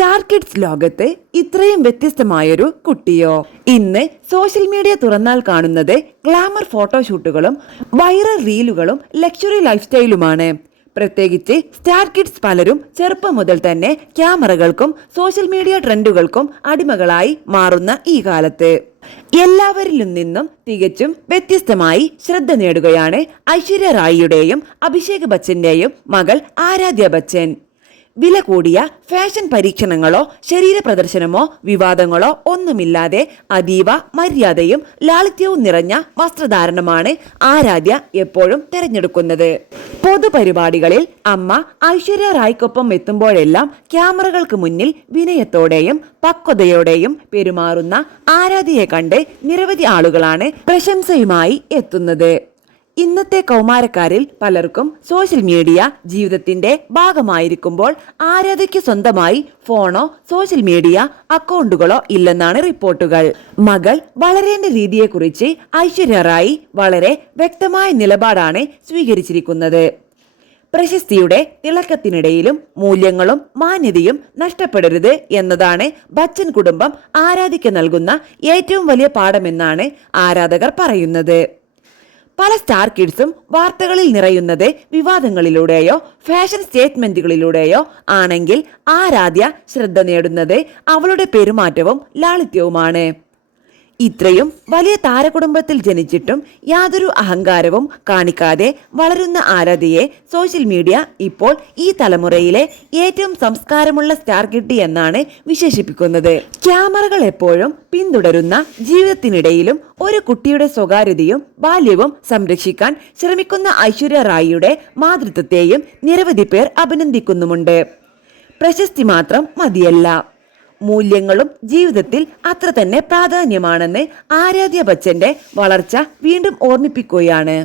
Star kids ലോകത്ത് ഇത്രയും വ്യത്യസ്തമായൊരു കുട്ടിയോ? ഇന്ന് സോഷ്യൽ മീഡിയ തുറന്നാൽ കാണുന്നത് ഗ്ലാമർ ഫോട്ടോഷൂട്ടുകളും വൈറൽ റീലുകളും ലക്ഷറി ലൈഫ് സ്റ്റൈലുമാണ്. പ്രത്യേകിച്ച് സ്റ്റാർ കിഡ്സ് പലരും ചെറുപ്പം മുതൽ തന്നെ ക്യാമറകൾക്കും സോഷ്യൽ മീഡിയ ട്രെൻഡുകൾക്കും അടിമകളായി മാറുന്ന ഈ കാലത്ത് എല്ലാവരിലും നിന്നും തികച്ചും വ്യത്യസ്തമായി ശ്രദ്ധ നേടുകയാണ് ഐശ്വര്യ റായിയുടെയും അഭിഷേക് ബച്ചന്റെയും മകൾ ആരാധ്യ ബച്ചൻ. വില കൂടിയ ഫാഷൻ പരീക്ഷണങ്ങളോ ശരീര പ്രദർശനമോ വിവാദങ്ങളോ ഒന്നുമില്ലാതെ അതീവ മര്യാദയും ലാളിത്യവും നിറഞ്ഞ വസ്ത്രധാരണമാണ് ആരാധ്യ എപ്പോഴും തിരഞ്ഞെടുക്കുന്നത്. പൊതുപരിപാടികളിൽ അമ്മ ഐശ്വര്യ റായ്ക്കൊപ്പം എത്തുമ്പോഴെല്ലാം ക്യാമറകൾക്ക് മുന്നിൽ വിനയത്തോടെയും പക്വതയോടെയും പെരുമാറുന്ന ആരാധ്യയെ കണ്ട് നിരവധി ആളുകളാണ് പ്രശംസയുമായി എത്തുന്നത്. ഇന്നത്തെ കൗമാരക്കാരിൽ പലർക്കും സോഷ്യൽ മീഡിയ ജീവിതത്തിന്റെ ഭാഗമായിരിക്കുമ്പോൾ ആരാധ്യയ്ക്ക് സ്വന്തമായി ഫോണോ സോഷ്യൽ മീഡിയ അക്കൗണ്ടുകളോ ഇല്ലെന്നാണ് റിപ്പോർട്ടുകൾ. മകൾ വളരേണ്ട രീതിയെക്കുറിച്ച് ഐശ്വര്യ റായി വളരെ വ്യക്തമായ നിലപാടാണ് സ്വീകരിച്ചിരിക്കുന്നത്. പ്രശസ്തിയുടെ തിളക്കത്തിനിടയിലും മൂല്യങ്ങളും മാന്യതയും നഷ്ടപ്പെടരുത് എന്നതാണ് ബച്ചൻ കുടുംബം ആരാധ്യയ്ക്ക് നൽകുന്ന ഏറ്റവും വലിയ പാഠമെന്നാണ് ആരാധകർ പറയുന്നത്. പല സ്റ്റാർ കിഡ്സും വാർത്തകളിൽ നിറയുന്നത് വിവാദങ്ങളിലൂടെയോ ഫാഷൻ സ്റ്റേറ്റ്മെന്റുകളിലൂടെയോ ആണെങ്കിൽ ആരാധ്യ ശ്രദ്ധ നേടുന്നത് അവളുടെ പെരുമാറ്റവും ലാളിത്യവുമാണ്. ഇത്രയും വലിയ താരകുടുംബത്തിൽ ജനിച്ചിട്ടും യാതൊരു അഹങ്കാരവും കാണിക്കാതെ വളരുന്ന ആരാധ്യയെ സോഷ്യൽ മീഡിയ ഇപ്പോൾ ഈ തലമുറയിലെ ഏറ്റവും സംസ്കാരമുള്ള സ്റ്റാർ കിഡ്ഡി എന്നാണ് വിശേഷിപ്പിക്കുന്നത്. ക്യാമറകൾ എപ്പോഴും പിന്തുടരുന്ന ജീവിതത്തിനിടയിലും ഒരു കുട്ടിയുടെ സ്വകാര്യതയും ബാല്യവും സംരക്ഷിക്കാൻ ശ്രമിക്കുന്ന ഐശ്വര്യ റായിയുടെ മാതൃത്വത്തെയും നിരവധി പേർ അഭിനന്ദിക്കുന്നുമുണ്ട്. പ്രശസ്തി മാത്രം മതിയല്ല, മൂല്യങ്ങളും ജീവിതത്തിൽ അത്ര തന്നെ പ്രാധാന്യമാണെന്ന് ആരാധ്യ ബച്ചന്റെ വളർച്ച വീണ്ടും ഓർമ്മിപ്പിക്കുകയാണ്.